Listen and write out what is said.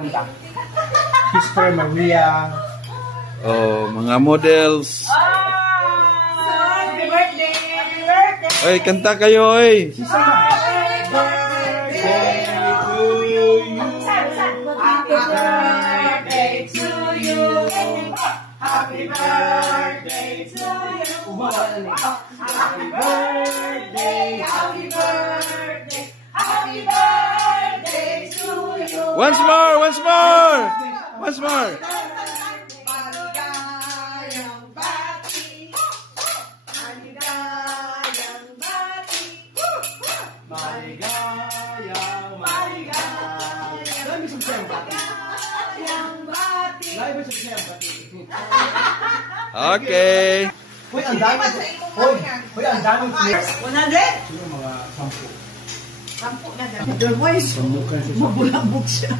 Sister Maria. Oh, mga models. Happy birthday! Happy birthday! Oy, kanta kayo, oy. Happy birthday to you. Happy birthday to you. Happy birthday to you. Happy birthday, happy birthday, happy birthday to you. Once more, once more. Once more. Maligayang bati. Maligayang bati. Maligayang Maligayang bati. Okay. Uy, ang dami. Uy, ang dami. 100? Sino mga 10? 10 na daw. The voice, mabulabog siya.